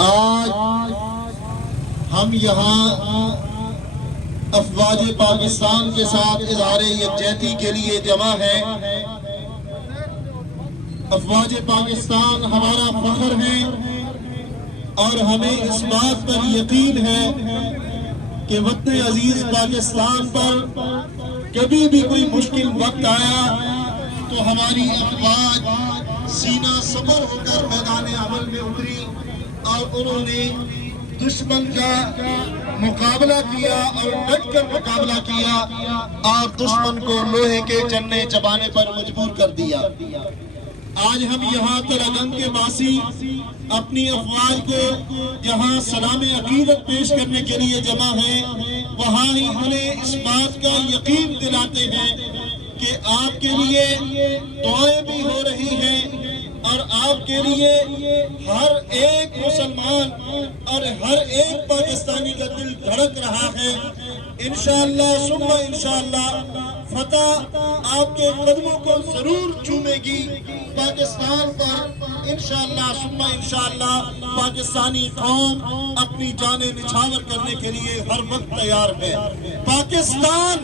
آج ہم یہاں افواج پاکستان کے ساتھ اظہار یکجہتی کے لیے جمع ہیں۔ افواج پاکستان ہمارا فخر ہے اور ہمیں اس بات پر یقین ہے کہ وطن عزیز پاکستان پر کبھی بھی کوئی مشکل وقت آیا تو ہماری افواج سینہ سپر ہو کر میدان عمل میں اتری اور انہوں نے دشمن کا مقابلہ کیا اور ڈٹ کر مقابلہ کیا اور دشمن کو لوہے کے چنے چبانے پر مجبور کر دیا۔ آج ہم یہاں ترگنگ کے باسی اپنی افواج کو جہاں سلام عقیدت پیش کرنے کے لیے جمع ہیں، وہاں ہی انہیں اس بات کا یقین دلاتے ہیں کہ آپ کے لیے دعائیں بھی ہو رہی ہیں اور آپ کے لیے ہر ایک مسلمان اور ہر ایک پاکستانی کا دل دھڑک رہا ہے۔ انشاءاللہ ثم انشاءاللہ فتح آپ کے قدموں کو ضرور چومے گی۔ پاکستان پر انشاءاللہ ثم انشاءاللہ پاکستانی قوم اپنی جانیں نچھاور کرنے کے لیے ہر وقت تیار ہے۔ پاکستان